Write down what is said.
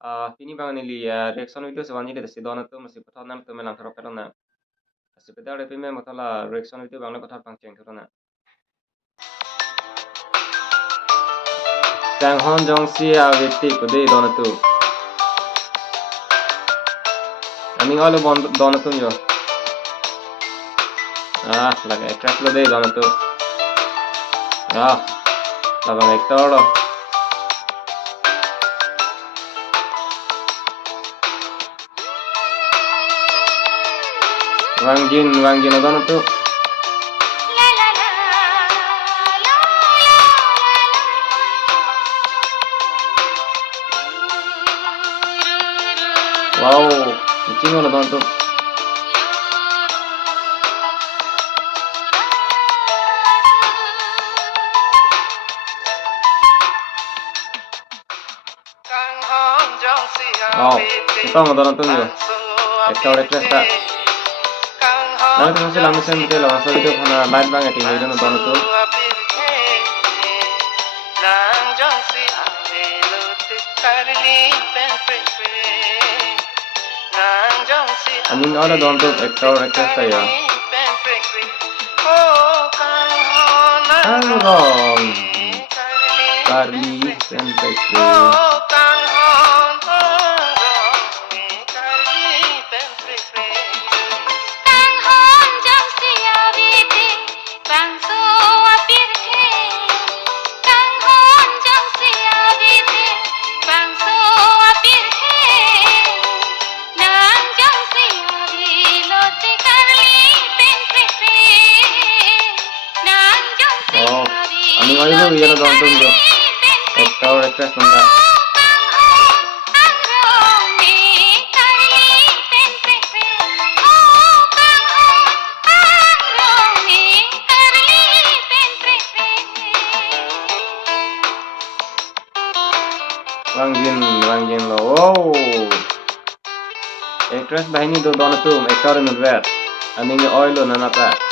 Pini bang nili reaction video se banjiri desi dona tu masih patah nam tu melang tharo pelona. Masih pada ada pime matala reaction video bang le patah bang ceng tharo na. Kang Hon Jong si aveti kudei dona tu. Aming alo dona tu yo. Laga extra lo dei dona tu. Laga ektor lo. Wangjin dona tu. Wow, kucing lo dona tu. Kita mau dona tu yo. Ektor ta. Nanti masih lama sen betul lah, masuk itu karena light banget ini dan dona tu. Aming ada dona tu ektor ta ya. Angron, Carly dan Petri. Aming ayo biar dona tu jo. Ektor nunda. Wangjin lo. Wow. Ektor bahini do dona tu ektor nudwer. Aming oil lo nanapa.